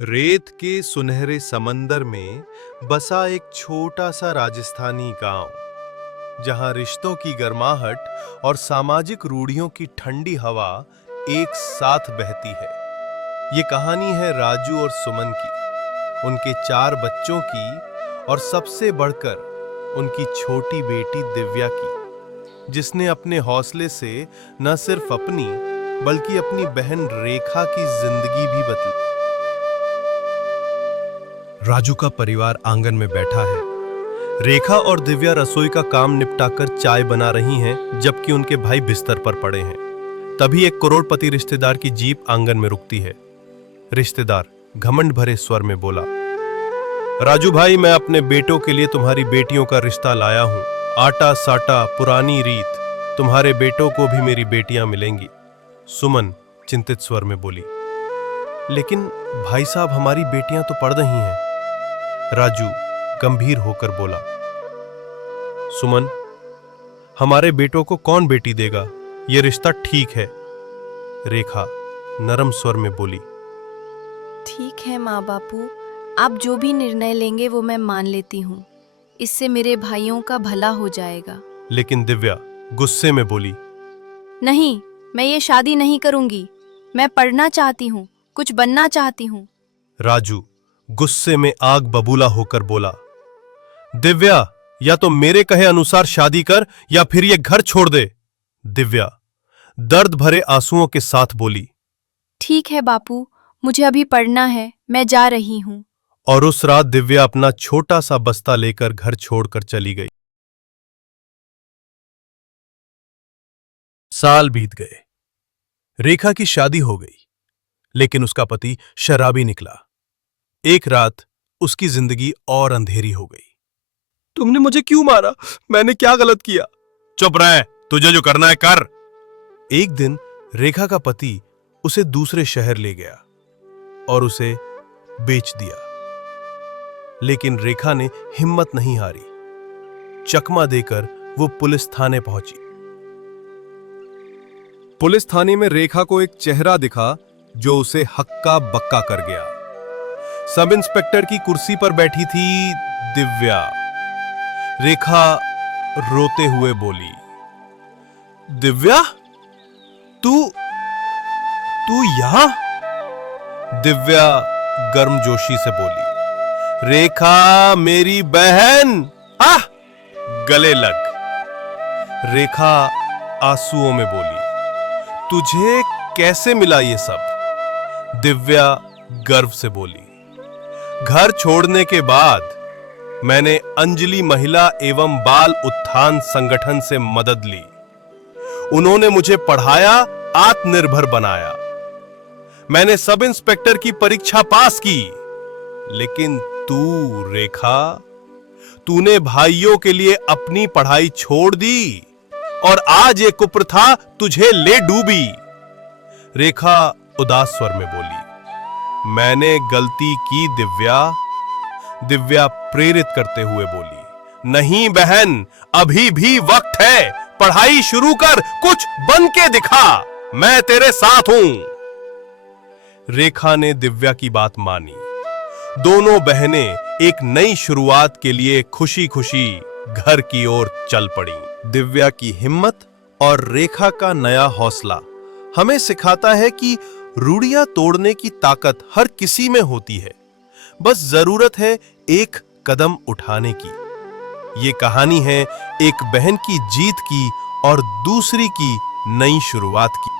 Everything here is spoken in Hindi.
रेत के सुनहरे समंदर में बसा एक छोटा सा राजस्थानी गांव, जहां रिश्तों की गर्माहट और सामाजिक रूढ़ियों की ठंडी हवा एक साथ बहती है। ये कहानी है राजू और सुमन की, उनके 4 बच्चों की और सबसे बढ़कर उनकी छोटी बेटी दिव्या की, जिसने अपने हौसले से न सिर्फ अपनी बल्कि अपनी बहन रेखा की जिंदगी भी बदली। राजू का परिवार आंगन में बैठा है। रेखा और दिव्या रसोई का काम निपटाकर चाय बना रही हैं, जबकि उनके भाई बिस्तर पर पड़े हैं। तभी एक करोड़पति रिश्तेदार की जीप आंगन में रुकती है। रिश्तेदार घमंड भरे स्वर में बोला, राजू भाई, मैं अपने बेटों के लिए तुम्हारी बेटियों का रिश्ता लाया हूं। आटा साटा पुरानी रीत, तुम्हारे बेटों को भी मेरी बेटियां मिलेंगी। सुमन चिंतित स्वर में बोली, लेकिन भाई साहब, हमारी बेटियां तो पढ़ रही हैं। राजू गंभीर होकर बोला, सुमन, हमारे बेटों को कौन बेटी देगा? यह रिश्ता ठीक है। रेखा नरम स्वर में बोली, ठीक है माँ बापू, आप जो भी निर्णय लेंगे वो मैं मान लेती हूँ। इससे मेरे भाइयों का भला हो जाएगा। लेकिन दिव्या गुस्से में बोली, नहीं, मैं ये शादी नहीं करूंगी। मैं पढ़ना चाहती हूँ, कुछ बनना चाहती हूँ। राजू गुस्से में आग बबूला होकर बोला, दिव्या, या तो मेरे कहे अनुसार शादी कर या फिर ये घर छोड़ दे। दिव्या दर्द भरे आंसुओं के साथ बोली, ठीक है बापू, मुझे अभी पढ़ना है, मैं जा रही हूँ। और उस रात दिव्या अपना छोटा सा बस्ता लेकर घर छोड़कर चली गई। साल बीत गए। रेखा की शादी हो गई, लेकिन उसका पति शराबी निकला। एक रात उसकी जिंदगी और अंधेरी हो गई। तुमने मुझे क्यों मारा? मैंने क्या गलत किया? चुप रह, तुझे जो करना है कर। एक दिन रेखा का पति उसे दूसरे शहर ले गया और उसे बेच दिया। लेकिन रेखा ने हिम्मत नहीं हारी। चकमा देकर वो पुलिस थाने पहुंची। पुलिस थाने में रेखा को एक चेहरा दिखा जो उसे हक्का बक्का कर गया। सब इंस्पेक्टर की कुर्सी पर बैठी थी दिव्या। रेखा रोते हुए बोली, दिव्या, तू यहां? दिव्या गर्मजोशी से बोली, रेखा मेरी बहन, आह! गले लग। रेखा आंसुओं में बोली, तुझे कैसे मिला ये सब? दिव्या गर्व से बोली, घर छोड़ने के बाद मैंने अंजलि महिला एवं बाल उत्थान संगठन से मदद ली। उन्होंने मुझे पढ़ाया, आत्मनिर्भर बनाया। मैंने सब इंस्पेक्टर की परीक्षा पास की। लेकिन तू रेखा, तूने भाइयों के लिए अपनी पढ़ाई छोड़ दी और आज ये कुप्रथा तुझे ले डूबी। रेखा उदास स्वर में बोली, मैंने गलती की दिव्या। दिव्या प्रेरित करते हुए बोली, नहीं बहन, अभी भी वक्त है। पढ़ाई शुरू कर, कुछ बन के दिखा, मैं तेरे साथ हूं। रेखा ने दिव्या की बात मानी। दोनों बहनें एक नई शुरुआत के लिए खुशी खुशी घर की ओर चल पड़ी। दिव्या की हिम्मत और रेखा का नया हौसला हमें सिखाता है कि रूढ़ियां तोड़ने की ताकत हर किसी में होती है। बस जरूरत है एक कदम उठाने की। ये कहानी है एक बहन की जीत की और दूसरी की नई शुरुआत की।